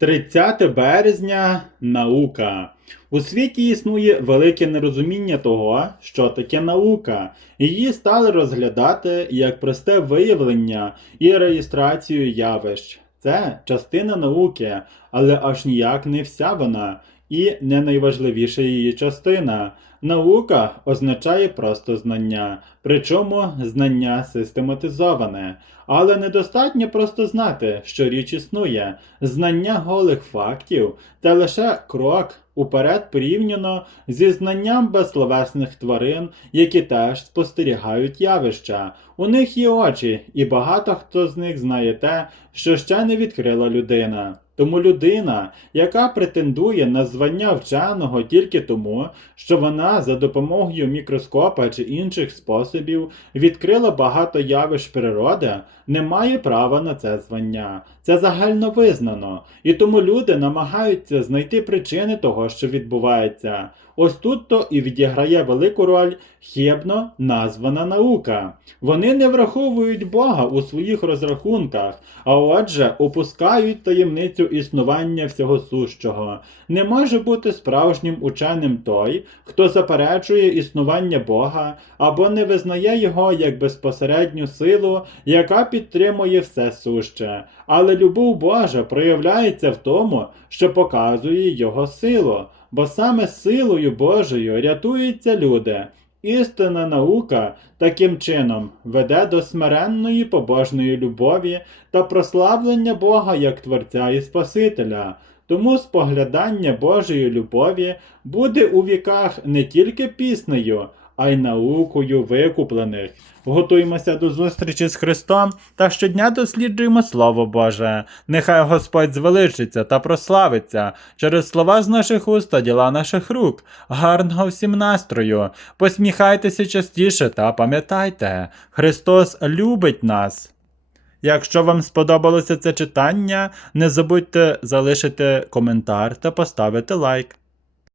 30 березня наука. У світі існує велике нерозуміння того, що таке наука. Її стали розглядати як просте виявлення і реєстрацію явищ. Це частина науки, але аж ніяк не вся вона, і не найважливіша її частина. Наука означає просто знання, причому знання систематизоване. Але недостатньо просто знати, що річ існує. Знання голих фактів це лише крок уперед порівняно зі знанням безсловесних тварин, які теж спостерігають явища. У них є очі, і багато хто з них знає те, що ще не відкрила людина. Тому людина, яка претендує на звання вченого тільки тому, що вона за допомогою мікроскопа чи інших способів відкрила багато явищ природи, не має права на це звання. Це загально визнано, і тому люди намагаються знайти причини того, що відбувається. Ось тут то і відіграє велику роль хибно названа наука. Вони не враховують Бога у своїх розрахунках, а отже, опускають таємницю існування всього сущого. Не може бути справжнім ученим той, хто заперечує існування Бога або не визнає його як безпосередню силу, яка підтримує все суще. Але любов Божа проявляється в тому, що показує його силу, бо саме силою Божою рятуються люди. Істинна наука таким чином веде до смиренної побожної любові та прославлення Бога як Творця і Спасителя. Тому споглядання Божої любові буде у віках не тільки піснею, а й наукою викуплених. Готуємося до зустрічі з Христом та щодня досліджуємо Слово Боже. Нехай Господь звеличиться та прославиться через слова з наших уст та діла наших рук. Гарного всім настрою! Посміхайтеся частіше та пам'ятайте, Христос любить нас. Якщо вам сподобалося це читання, не забудьте залишити коментар та поставити лайк.